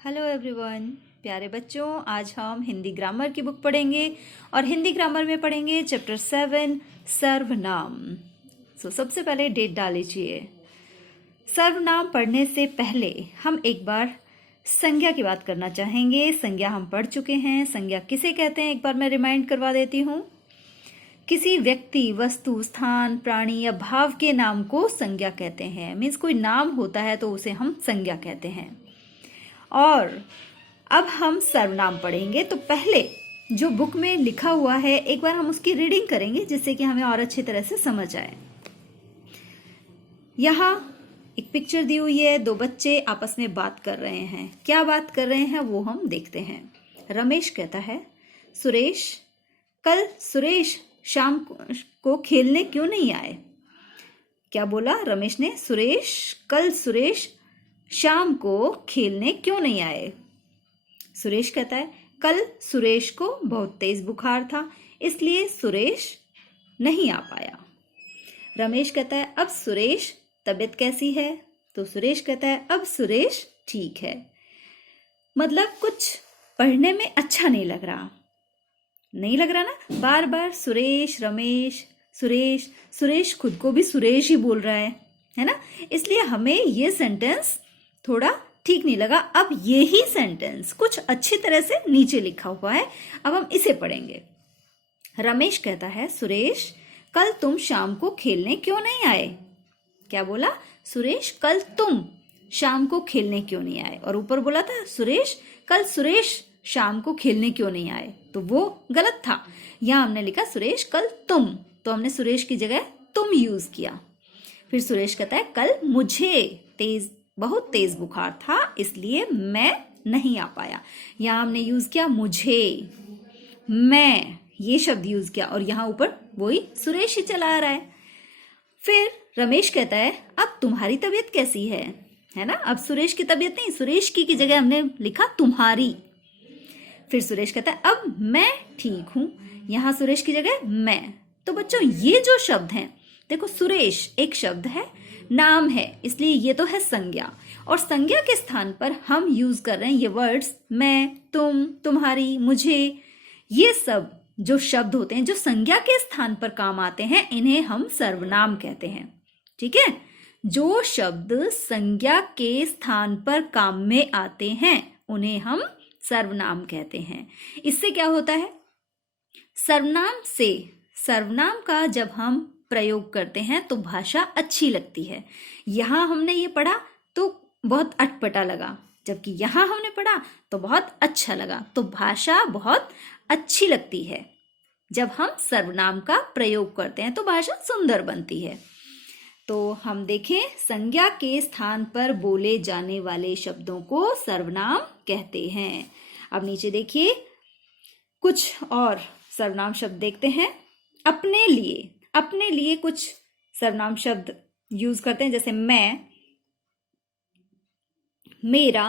Hello everyone, प्यारे बच्चों, आज हम हिंदी ग्रामर की बुक पढ़ेंगे और हिंदी ग्रामर में पढ़ेंगे चैप्टर 7 सर्वनाम। सबसे पहले डेट डाल लीजिए। सर्वनाम पढ़ने से पहले हम एक बार संज्ञा की बात करना चाहेंगे। संज्ञा हम पढ़ चुके हैं। संज्ञा किसे कहते हैं एक बार मैं रिमाइंड करवा देती हूँ। किसी व्यक्ति, वस्तु, स्थान, प्राणी या भाव के नाम को संज्ञा कहते हैं। मीन्स कोई नाम होता है तो उसे हम संज्ञा कहते हैं। और अब हम सर्वनाम पढ़ेंगे तो पहले जो बुक में लिखा हुआ है एक बार हम उसकी रीडिंग करेंगे जिससे कि हमें और अच्छी तरह से समझ आए। यहाँ एक पिक्चर दी हुई है, दो बच्चे आपस में बात कर रहे हैं। क्या बात कर रहे हैं वो हम देखते हैं। रमेश कहता है, सुरेश, कल सुरेश शाम को खेलने क्यों नहीं आए? क्या बोला रमेश ने? सुरेश, कल सुरेश शाम को खेलने क्यों नहीं आए? सुरेश कहता है, कल सुरेश को बहुत तेज बुखार था इसलिए सुरेश नहीं आ पाया। रमेश कहता है, अब सुरेश तबीयत कैसी है? तो सुरेश कहता है, अब सुरेश ठीक है। मतलब कुछ पढ़ने में अच्छा नहीं लग रहा ना। बार बार सुरेश, रमेश, सुरेश, सुरेश खुद को भी सुरेश ही बोल रहा है ना। इसलिए हमें ये सेंटेंस थोड़ा ठीक नहीं लगा। अब यही सेंटेंस कुछ अच्छी तरह से नीचे लिखा हुआ है, अब हम इसे पढ़ेंगे। रमेश कहता है, सुरेश, कल तुम शाम को खेलने क्यों नहीं आए? क्या बोला? सुरेश, कल तुम शाम को खेलने क्यों नहीं आए? और ऊपर बोला था सुरेश, कल सुरेश शाम को खेलने क्यों नहीं आए? तो वो गलत था। यहां हमने लिखा सुरेश, कल तुम, तो हमने सुरेश की जगह तुम यूज किया। फिर सुरेश कहता है, कल मुझे बहुत तेज बुखार था इसलिए मैं नहीं आ पाया। यहां हमने यूज किया मुझे, मैं, ये शब्द यूज किया और यहां ऊपर वही सुरेश ही चला आ रहा है। फिर रमेश कहता है, अब तुम्हारी तबीयत कैसी है ना। अब सुरेश की तबीयत नहीं, सुरेश की जगह हमने लिखा तुम्हारी। फिर सुरेश कहता है, अब मैं ठीक हूं। यहां सुरेश की जगह मैं। तो बच्चों ये जो शब्द हैं, देखो सुरेश एक शब्द है, नाम है, इसलिए ये तो है संज्ञा। और संज्ञा के स्थान पर हम यूज कर रहे हैं ये वर्ड्स मैं, तुम, तुम्हारी, मुझे। ये सब जो शब्द होते हैं जो संज्ञा के स्थान पर काम आते हैं इन्हें हम सर्वनाम कहते हैं। ठीक है, जो शब्द संज्ञा के स्थान पर काम में आते हैं उन्हें हम सर्वनाम कहते हैं। इससे क्या होता है? सर्वनाम का जब हम प्रयोग करते हैं तो भाषा अच्छी लगती है। यहां हमने ये पढ़ा तो बहुत अटपटा लगा, जबकि यहां हमने पढ़ा तो बहुत अच्छा लगा। तो भाषा बहुत अच्छी लगती है। जब हम सर्वनाम का प्रयोग करते हैं तो भाषा सुंदर बनती है। तो हम देखें, संज्ञा के स्थान पर बोले जाने वाले शब्दों को सर्वनाम कहते हैं। अब नीचे देखिए, कुछ और सर्वनाम शब्द देखते हैं। अपने लिए कुछ सर्वनाम शब्द यूज करते हैं, जैसे मैं, मेरा,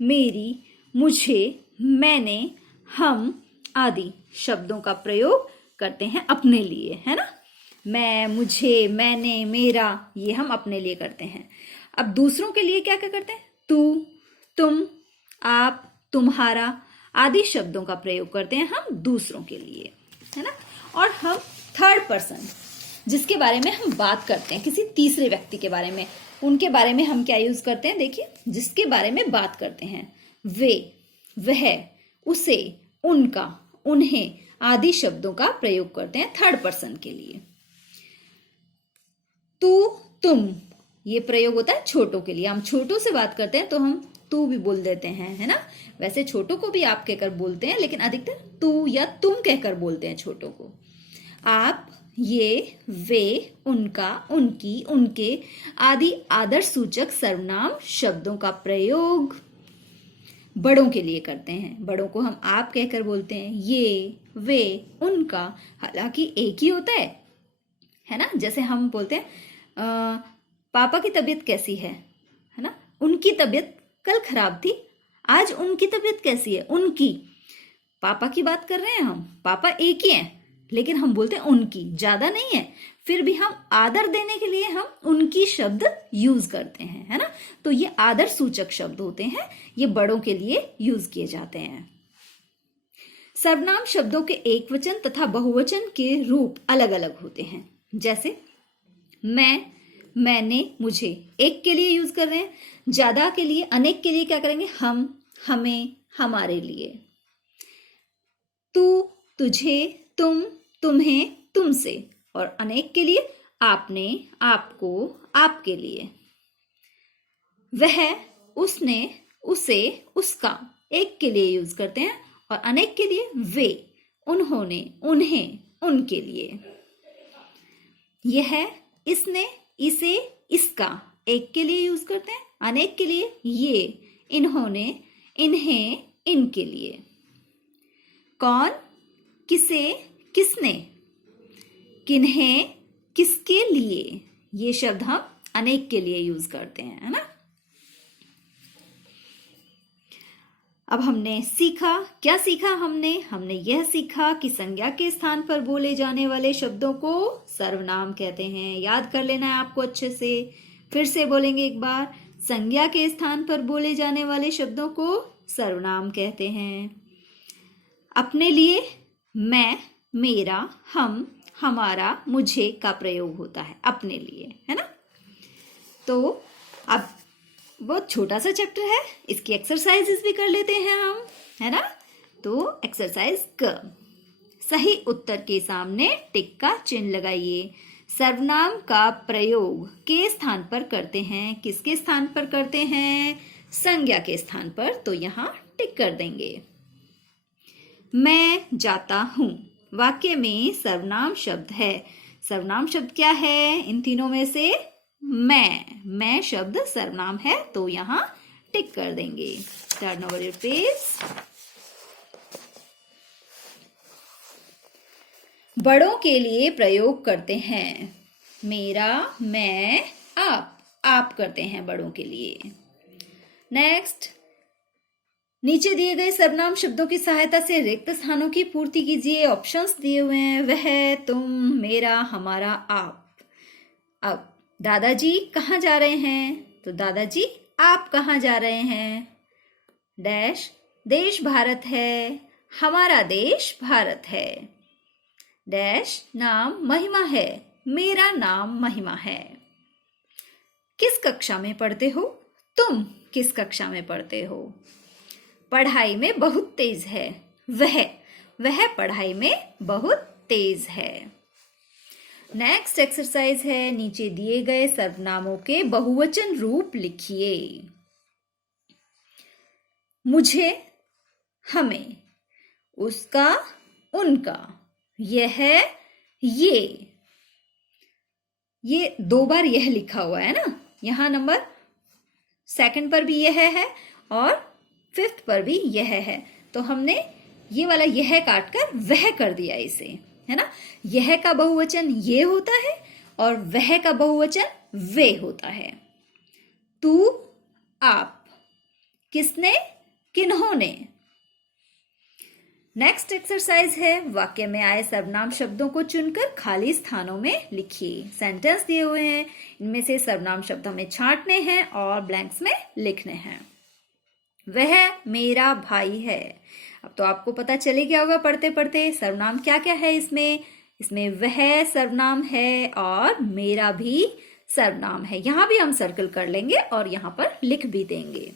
मेरी, मुझे, मैंने, हम आदि शब्दों का प्रयोग करते हैं अपने लिए, है ना। मैं, मुझे, मैंने, मेरा, ये हम अपने लिए करते हैं। अब दूसरों के लिए क्या क्या करते हैं? तू, तुम, आप, तुम्हारा आदि शब्दों का प्रयोग करते हैं हम दूसरों के लिए, है ना। और हम थर्ड पर्सन जिसके बारे में हम बात करते हैं, किसी तीसरे व्यक्ति के बारे में, उनके बारे में हम क्या यूज करते हैं? देखिए, जिसके बारे में बात करते हैं, वे, वह, उसे, उनका, उन्हें आदि शब्दों का प्रयोग करते हैं थर्ड पर्सन के लिए। तू, तुम, ये प्रयोग होता है छोटों के लिए। हम छोटों से बात करते हैं तो हम तू भी बोल देते हैं, है ना। वैसे छोटों को भी आप कहकर बोलते हैं, लेकिन अधिकतर तू या तुम कहकर बोलते हैं छोटों को। आप, ये, वे, उनका, उनकी, उनके आदि आदर सूचक सर्वनाम शब्दों का प्रयोग बड़ों के लिए करते हैं। बड़ों को हम आप कहकर बोलते हैं, ये, वे, उनका। हालांकि एक ही होता है ना। जैसे हम बोलते हैं पापा की तबीयत कैसी है ना। उनकी तबीयत कल खराब थी, आज उनकी तबीयत कैसी है? उनकी। पापा की बात कर रहे हैं हम, पापा एक ही हैं, लेकिन हम बोलते हैं उनकी, ज्यादा नहीं है। फिर भी हम आदर देने के लिए हम उनकी शब्द यूज करते हैं, है ना। तो ये आदर सूचक शब्द होते हैं, ये बड़ों के लिए यूज किए जाते हैं। सर्वनाम शब्दों के एक वचन तथा बहुवचन के रूप अलग अलग होते हैं। जैसे मैं, मैंने, मुझे एक के लिए यूज कर रहे हैं, ज्यादा के लिए, अनेक के लिए क्या करेंगे, हम, हमें, हमारे लिए। तू, तुझे, तुम, तुम्हें, तुमसे। और अनेक के लिए आपने, आपको, आपके लिए। वह, उसने, उसे, उसका एक के लिए यूज करते हैं, और अनेक के लिए वे, उन्होंने, उन्हें, उनके लिए। यह, इसने, इसे, इसका एक के लिए यूज करते हैं, अनेक के लिए ये, इन्होंने, इन्हें, इनके लिए। कौन, किसे, किसने, किन्हें, किसके लिए, ये शब्द हम अनेक के लिए यूज करते हैं, है ना। अब हमने सीखा, क्या सीखा हमने यह सीखा कि संज्ञा के स्थान पर बोले जाने वाले शब्दों को सर्वनाम कहते हैं। याद कर लेना है आपको अच्छे से। फिर से बोलेंगे एक बार, संज्ञा के स्थान पर बोले जाने वाले शब्दों को सर्वनाम कहते हैं। अपने लिए मैं, मेरा, हम, हमारा, मुझे का प्रयोग होता है अपने लिए, है ना। तो अब बहुत छोटा सा चैप्टर है, इसकी एक्सरसाइजेस भी कर लेते हैं हम, है ना। तो एक्सरसाइज क, सही उत्तर के सामने टिक का चिन्ह लगाइए। सर्वनाम का प्रयोग के स्थान पर करते हैं, किसके स्थान पर करते हैं, संज्ञा के स्थान पर, तो यहाँ टिक कर देंगे। मैं जाता हूं, वाक्य में सर्वनाम शब्द है। सर्वनाम शब्द क्या है इन तीनों में से, मैं शब्द सर्वनाम है, तो यहां टिक कर देंगे। Turn over your page. बड़ों के लिए प्रयोग करते हैं। मेरा, मैं, आप करते हैं बड़ों के लिए। नेक्स्ट, नीचे दिए गए सर्वनाम शब्दों की सहायता से रिक्त स्थानों की पूर्ति कीजिए। ऑप्शंस दिए हुए हैं, वह, तुम, मेरा, हमारा, आप। अब दादाजी कहाँ जा रहे हैं, तो दादाजी आप कहाँ जा रहे हैं। डैश, देश भारत है, हमारा देश भारत है। डैश, नाम महिमा है, मेरा नाम महिमा है। किस कक्षा में पढ़ते हो, तुम किस कक्षा में पढ़ते हो। पढ़ाई में बहुत तेज है, वह पढ़ाई में बहुत तेज है। नेक्स्ट एक्सरसाइज है, नीचे दिए गए सर्वनामों के बहुवचन रूप लिखिए। मुझे, हमें, उसका, उनका, यह, ये दो बार यह लिखा हुआ है ना, यहां नंबर 2 पर भी यह है और 5 पर भी यह है, तो हमने ये वाला यह काटकर वह कर दिया इसे, है ना। यह का बहुवचन ये होता है और वह का बहुवचन वे होता है। तू, आप, किसने, किन्होंने। नेक्स्ट एक्सरसाइज है, वाक्य में आए सर्वनाम शब्दों को चुनकर खाली स्थानों में लिखिए। सेंटेंस दिए हुए हैं, इनमें से सर्वनाम शब्द हमें छांटने हैं और ब्लैंक्स में लिखने हैं। वह मेरा भाई है। अब तो आपको पता चले गया होगा पढ़ते पढ़ते सर्वनाम क्या क्या है इसमें वह सर्वनाम है और मेरा भी सर्वनाम है। यहां भी हम सर्कल कर लेंगे और यहां पर लिख भी देंगे।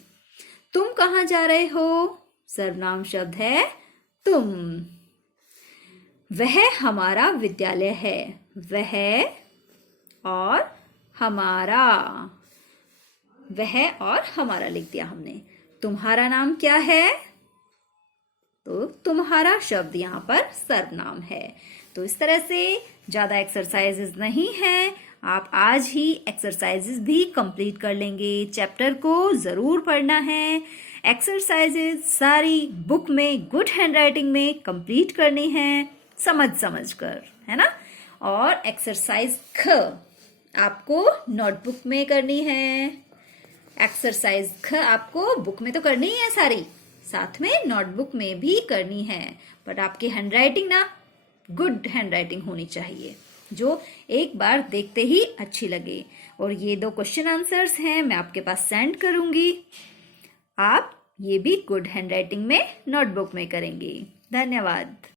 तुम कहां जा रहे हो, सर्वनाम शब्द है तुम। वह हमारा विद्यालय है, वह और हमारा, वह और हमारा लिख दिया हमने। तुम्हारा नाम क्या है, तो तुम्हारा शब्द यहां पर सर्वनाम है। तो इस तरह से ज्यादा एक्सरसाइजेस नहीं है, आप आज ही एक्सरसाइजेस भी कंप्लीट कर लेंगे। चैप्टर को जरूर पढ़ना है। एक्सरसाइजेस सारी बुक में गुड हैंडराइटिंग में कंप्लीट करनी है, समझ कर, है ना। और एक्सरसाइज ख आपको नोटबुक में करनी है। एक्सरसाइज ख आपको बुक में तो करनी ही है सारी, साथ में नोटबुक में भी करनी है, बट आपकी हैंडराइटिंग ना गुड हैंडराइटिंग होनी चाहिए। जो एक बार देखते ही अच्छी लगे। और ये 2 क्वेश्चन आंसर्स हैं, मैं आपके पास सेंड करूंगी। आप ये भी गुड हैंडराइटिंग में नोटबुक में करेंगे। धन्यवाद।